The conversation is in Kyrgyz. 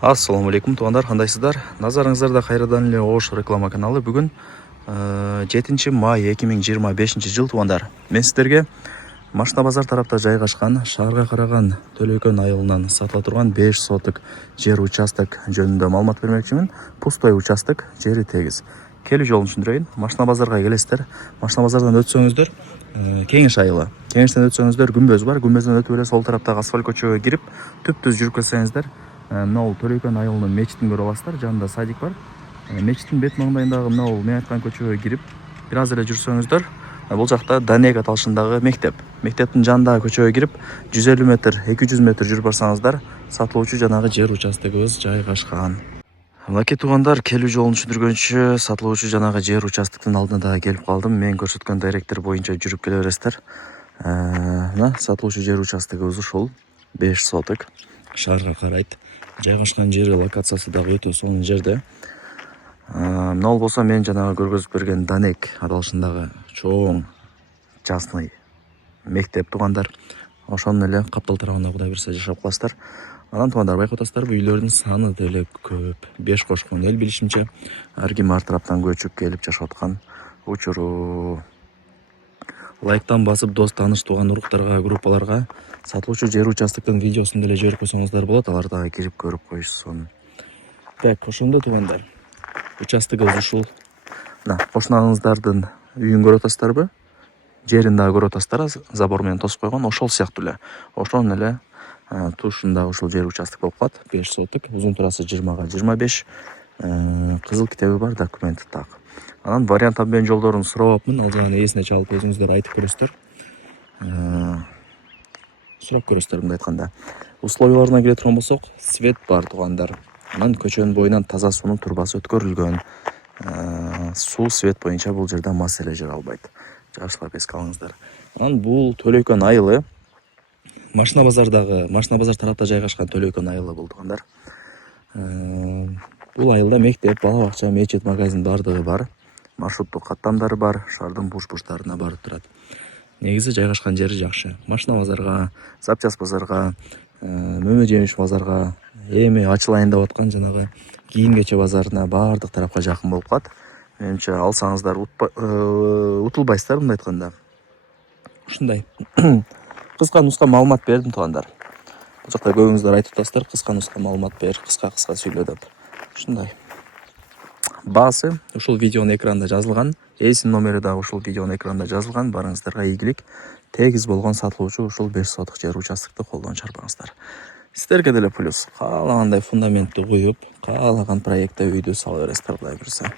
Ассаламу алейкум туугандар, кандайсыздар? Назарыңыздарда кайрадан эле Ош реклама каналы. Бүгүн 7 май 2025 жыл туугандар. Мен сиздерге Машина базар тарапта жайгашкан, шаарга караган Төлөйкөн айылынан сатыла турган 5 соток жер участок жөнүндө маалымат бермекчимин. Пустой участок, жери тегиз. Келүү жолун түшүндүрөйүн. Машина базарга келесиздер. Машина базардан өтсөңүздөр, Кеңеш айылы. Кеңештен өтсөңүздөр күмбөз бар. Күмбөздөн өтүп эле сол тараптагы асфальт көчөгө кирип, түп-түз жүрүп келсеңиздер, мына Төлөйкөн айылынын мечитин көрө аласыздар. Жанында садик бар. Мечиттин бет маңдайындагы мына мен айткан көчөгө кирип, бир аз эле жүрсөңүздөр, бул жакта Данек аталышындагы мектеп. Мектептин жанындагы көчөгө кирип, 150 метр, 200 метр жүрүп барсаңыздар, сатылуучу жанагы жер участогубуз жайгашкан. Мынакей туугандар, келүү жолун түшүндүргөнчү сатылуучу жанагы жер участоктун алдына келип калдым. Мен көрсөткөн дайректер боюнча жүрүп келе бересиздер. Мына сатылуучу жер участогубуз ушул 5 соток. Шаарга карайт. Жайгашкан жери, локациясы дагы өтө сонун жерде. Мына болбосо мен жанагы көргөзүп берген Данек аталышындагы чоң частный мектеп туугандар. Ошонун эле каптал тарабында Кудай берсе жашап каласыздар. Анан туугандар, байкап атасыздарбы, үйлөрдүн саны деле көп. 5 кошкон эл билишимче, ар ким ар тараптан көчүп келип жашап аткан учуру. Лайктан басып, дос, тааныш, тууган уруктарга, группаларга сатылуучу жер участоктун видеосун деле жиберип койсоңуздар болот. Алар дагы кирип көрүп коюшсун. Так, ошондо туугандар, участогубуз ушул. Мына кошунаңыздардын үйүн көрүп атасыздарбы? Жерин дагы көрүп атасыздар, забор менен тосуп койгон, ошол сыяктуу эле. Ошонун эле тушунда ушул жер участок болуп калат. 5 соток, узун турасы 20 га 25. Кызыл китеби бар, документи так. Анан вариант обмен жолдорун сурапмын. Ал жагын эсине чалып өзүңүздөр айтып көрөсүздөр. Сурап көрөсүздөр мындай айтканда. Условияларына келе турган болсок, свет бар туугандар. Анан көчөнүн боюнан таза суунун турбасы өткөрүлгөн. Суу, свет боюнча бул жерде маселе жара албайт. Жакшылап эске алыңыздар. Анан бул Төлөйкөн айылы, Машина базар тарапта жайгашкан Төлөйкөн айылы бул туугандар. Бул айылда мектеп, бала бакча, мечит, магазин бардыгы бар. Маршруттук каттамдары бар, шаардын буш-буштарына барып турат. Негизи жайгашкан жери жакшы. Машина базарга, запчас базарга, мөмө жемиш базарга, эми ачылайын деп аткан жанагы кийим кече базарына баардык тарапка жакын болуп калат. Менимче алсаңыздар утулбайсыздар мындай айтканда. Ушундай. Кыска нуска маалымат бердим туугандар. Бул жакта көбүңүздөр айтып атасыздар, кыска нуска маалымат бер, кыска сүйлө деп. Ушундай. Баасы ушул видеонун экранында жазылган, эсин номери дагы ушул видеонун экранында жазылган. Барыңыздарга ийгилик. Тегиз болгон сатылуучу ушул 5 соток жер участокты колдон чарбаңыздар. Сиздерге деле плюс. Каалагандай фундаменттти куюп, каалаган проектте үйдү сала бересиздер, Кудай буйрса.